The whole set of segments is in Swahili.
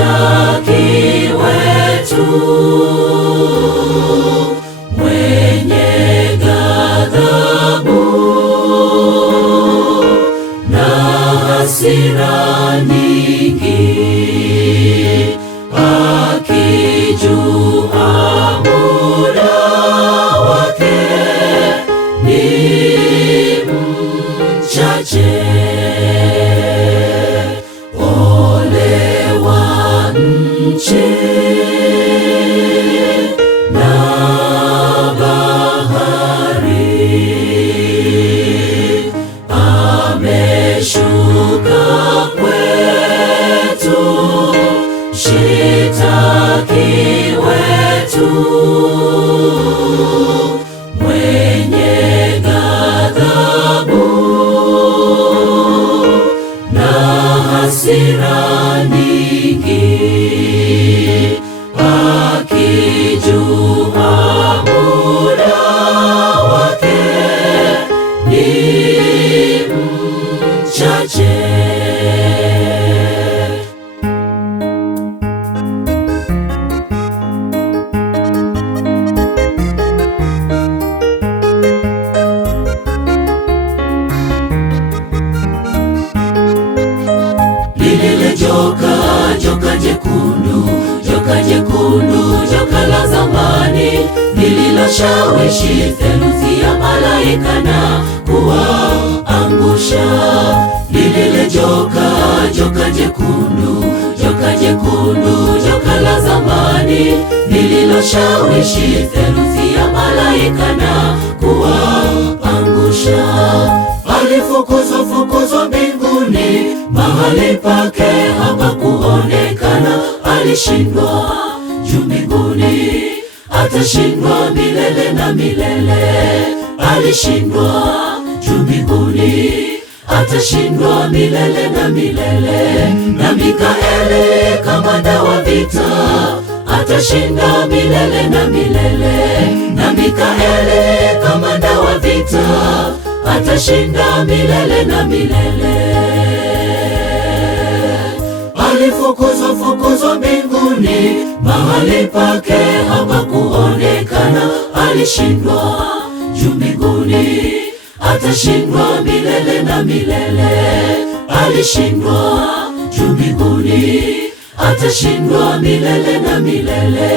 mshitaki wetu, mwenye ghadhabu na hasira nyingi, akijua muda wake ni mchache. Ole wa nchi na bahari, ameshuka kwetu mshitaki wetu, mwenye ghadhabu na hasira nyingi, akijua muda wake ni mchache. Lile joka, joka jekundu, joka jekundu, joka la zamani, lililoshawishi theluthi ya malaika na kuwaangusha. Lile joka, joka jekundu, joka jekundu, joka la zamani, lililoshawishi theluthi ya malaika na kuwaangusha. Alifukuzwa mbinguni, mahali pake hapakuonekana. Alishindwa juu mbinguni, atashindwa milele na milele. Alishindwa juu mbinguni, atashindwa milele na milele. Na Mikaeli kamanda wa vita, atashinda milele na milele. Na Mikaeli kamanda wa vita, atashinda milele na milele. Alifukuzwa mbinguni, mahali pake hapakuonekana. Alishindwa juu mbinguni, atashindwa milele na milele. Alishindwa juu mbinguni, atashindwa milele na milele.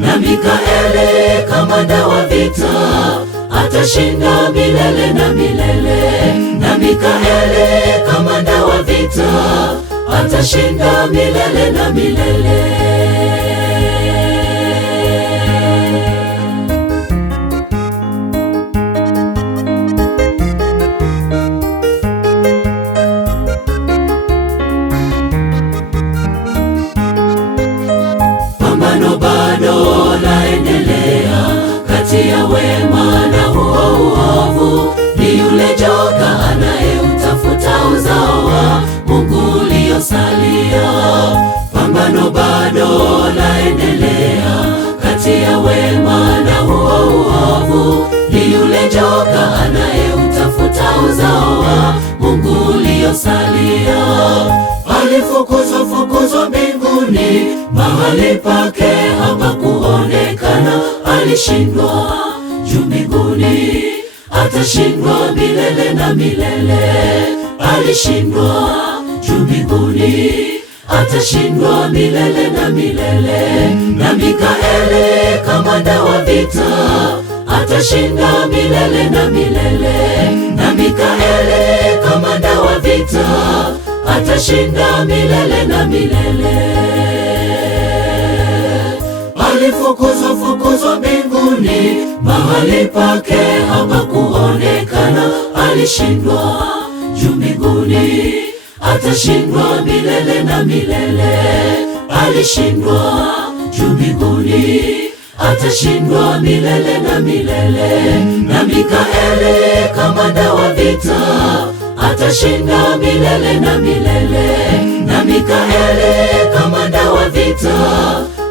Na Mikaeli kamanda wa vita, atashinda milele na milele. Na Mikaeli kamanda wa vita, atashinda milele na milele. Pambano bado laendelea kati ya wema na huo uovu. Ni yule joka anayeutafuta uzao wa Mungu uliosalia. Pambano bado laendelea kati ya wema na huo uovu. Ni yule joka anayeutafuta uzao wa Mungu uliosalia. Alifukuzwa mbinguni, mahali pake hapakuonekana. Alishindwa juu mbinguni, atashindwa milele na milele. Alishindwa juu mbinguni, atashindwa milele na milele. Na Mikaeli kamanda wa vita, atashinda milele na milele. Na Mikaeli kamanda wa vita, atashinda milele na milele. Alifukuzwa mbinguni, mahali pake hapakuonekana. Alishindwa juu mbinguni, atashindwa milele na milele. Alishindwa juu mbinguni, atashindwa milele na milele. Na Mikaeli kamanda wa vita, atashinda milele na milele. Na Mikaeli kamanda wa vita,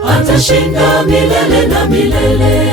atashinda milele na milele.